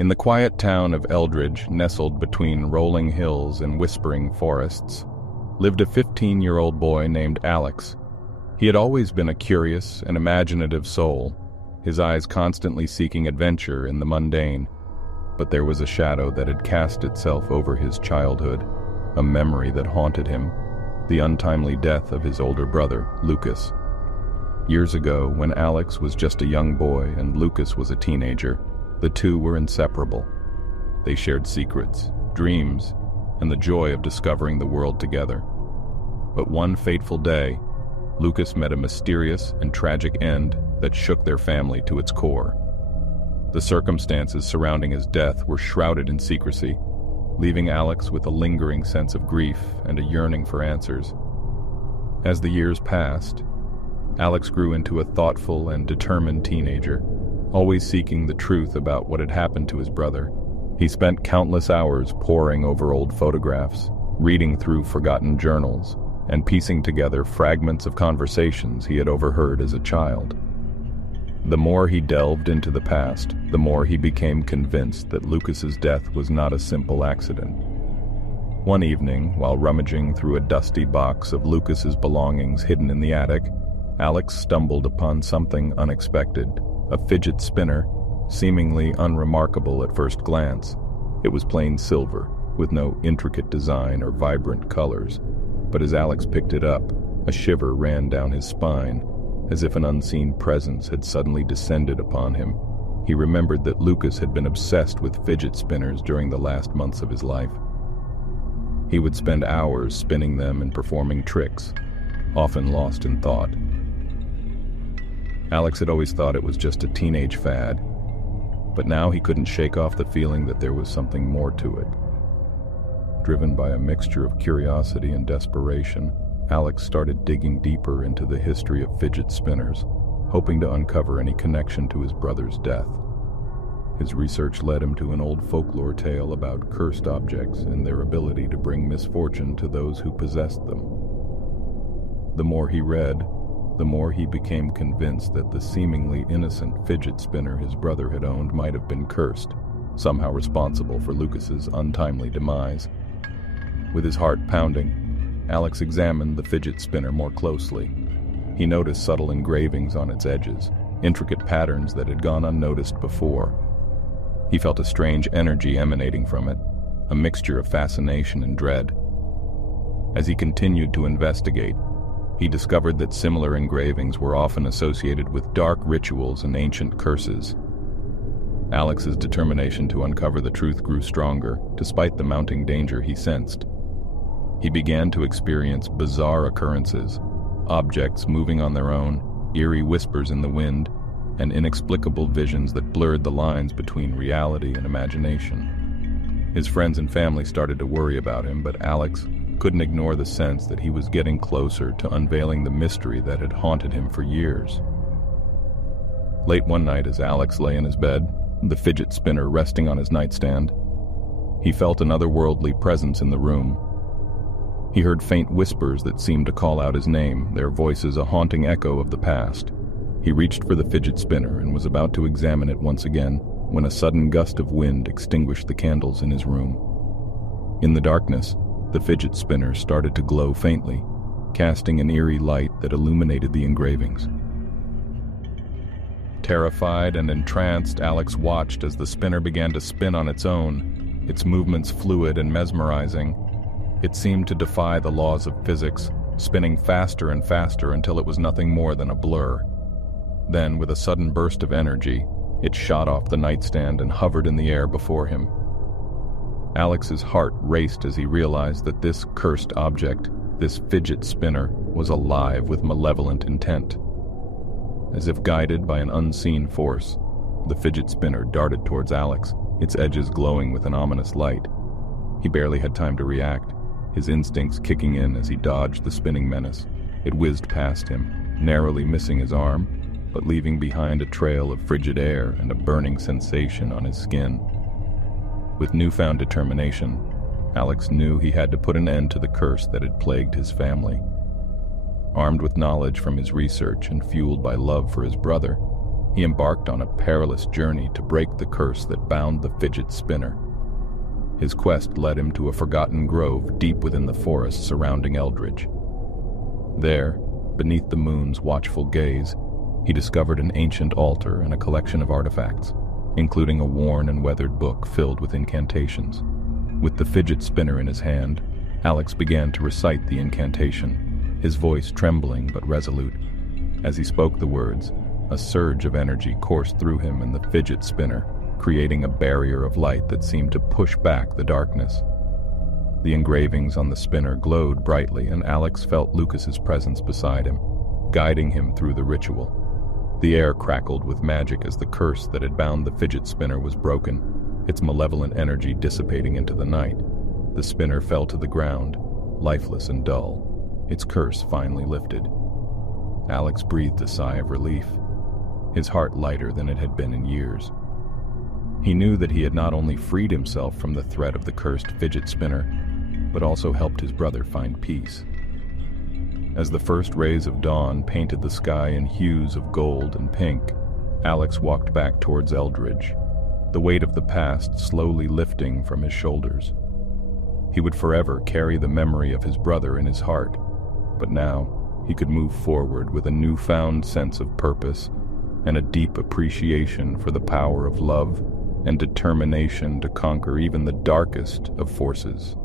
In the quiet town of Eldridge, nestled between rolling hills and whispering forests, lived a 15-year-old boy named Alex. He had always been a curious and imaginative soul, his eyes constantly seeking adventure in the mundane. But there was a shadow that had cast itself over his childhood, a memory that haunted him, the untimely death of his older brother, Lucas. Years ago, when Alex was just a young boy and Lucas was a teenager, the two were inseparable. They shared secrets, dreams, and the joy of discovering the world together. But one fateful day, Lucas met a mysterious and tragic end that shook their family to its core. The circumstances surrounding his death were shrouded in secrecy, leaving Alex with a lingering sense of grief and a yearning for answers. As the years passed, Alex grew into a thoughtful and determined teenager, always seeking the truth about what had happened to his brother. He spent countless hours poring over old photographs, reading through forgotten journals, and piecing together fragments of conversations he had overheard as a child. The more he delved into the past, the more he became convinced that Lucas's death was not a simple accident. One evening, while rummaging through a dusty box of Lucas's belongings hidden in the attic, Alex stumbled upon something unexpected, a fidget spinner, seemingly unremarkable at first glance. It was plain silver, with no intricate design or vibrant colors. But as Alex picked it up, a shiver ran down his spine, as if an unseen presence had suddenly descended upon him. He remembered that Lucas had been obsessed with fidget spinners during the last months of his life. He would spend hours spinning them and performing tricks, often lost in thought. Alex had always thought it was just a teenage fad, but now he couldn't shake off the feeling that there was something more to it. Driven by a mixture of curiosity and desperation, Alex started digging deeper into the history of fidget spinners, hoping to uncover any connection to his brother's death. His research led him to an old folklore tale about cursed objects and their ability to bring misfortune to those who possessed them. The more he read, the more he became convinced that the seemingly innocent fidget spinner his brother had owned might have been cursed, somehow responsible for Lucas's untimely demise. With his heart pounding, Alex examined the fidget spinner more closely. He noticed subtle engravings on its edges, intricate patterns that had gone unnoticed before. He felt a strange energy emanating from it, a mixture of fascination and dread. As he continued to investigate, he discovered that similar engravings were often associated with dark rituals and ancient curses. Alex's determination to uncover the truth grew stronger, despite the mounting danger he sensed. He began to experience bizarre occurrences, objects moving on their own, eerie whispers in the wind, and inexplicable visions that blurred the lines between reality and imagination. His friends and family started to worry about him, but Alex couldn't ignore the sense that he was getting closer to unveiling the mystery that had haunted him for years. Late one night, as Alex lay in his bed, the fidget spinner resting on his nightstand, he felt an otherworldly presence in the room. He heard faint whispers that seemed to call out his name, their voices a haunting echo of the past. He reached for the fidget spinner and was about to examine it once again when a sudden gust of wind extinguished the candles in his room. In the darkness, the fidget spinner started to glow faintly, casting an eerie light that illuminated the engravings. Terrified and entranced, Alex watched as the spinner began to spin on its own, its movements fluid and mesmerizing. It seemed to defy the laws of physics, spinning faster and faster until it was nothing more than a blur. Then, with a sudden burst of energy, it shot off the nightstand and hovered in the air before him. Alex's heart raced as he realized that this cursed object, this fidget spinner, was alive with malevolent intent. As if guided by an unseen force, the fidget spinner darted towards Alex, its edges glowing with an ominous light. He barely had time to react, his instincts kicking in as he dodged the spinning menace. It whizzed past him, narrowly missing his arm, but leaving behind a trail of frigid air and a burning sensation on his skin. With newfound determination, Alex knew he had to put an end to the curse that had plagued his family. Armed with knowledge from his research and fueled by love for his brother, he embarked on a perilous journey to break the curse that bound the fidget spinner. His quest led him to a forgotten grove deep within the forest surrounding Eldridge. There, beneath the moon's watchful gaze, he discovered an ancient altar and a collection of artifacts, including a worn and weathered book filled with incantations. With the fidget spinner in his hand, Alex began to recite the incantation, his voice trembling but resolute. As he spoke the words, a surge of energy coursed through him and the fidget spinner, creating a barrier of light that seemed to push back the darkness. The engravings on the spinner glowed brightly, and Alex felt Lucas's presence beside him, guiding him through the ritual. The air crackled with magic as the curse that had bound the fidget spinner was broken, its malevolent energy dissipating into the night. The spinner fell to the ground, lifeless and dull, its curse finally lifted. Alex breathed a sigh of relief, his heart lighter than it had been in years. He knew that he had not only freed himself from the threat of the cursed fidget spinner, but also helped his brother find peace. As the first rays of dawn painted the sky in hues of gold and pink, Alex walked back towards Eldridge, the weight of the past slowly lifting from his shoulders. He would forever carry the memory of his brother in his heart, but now he could move forward with a newfound sense of purpose and a deep appreciation for the power of love and determination to conquer even the darkest of forces.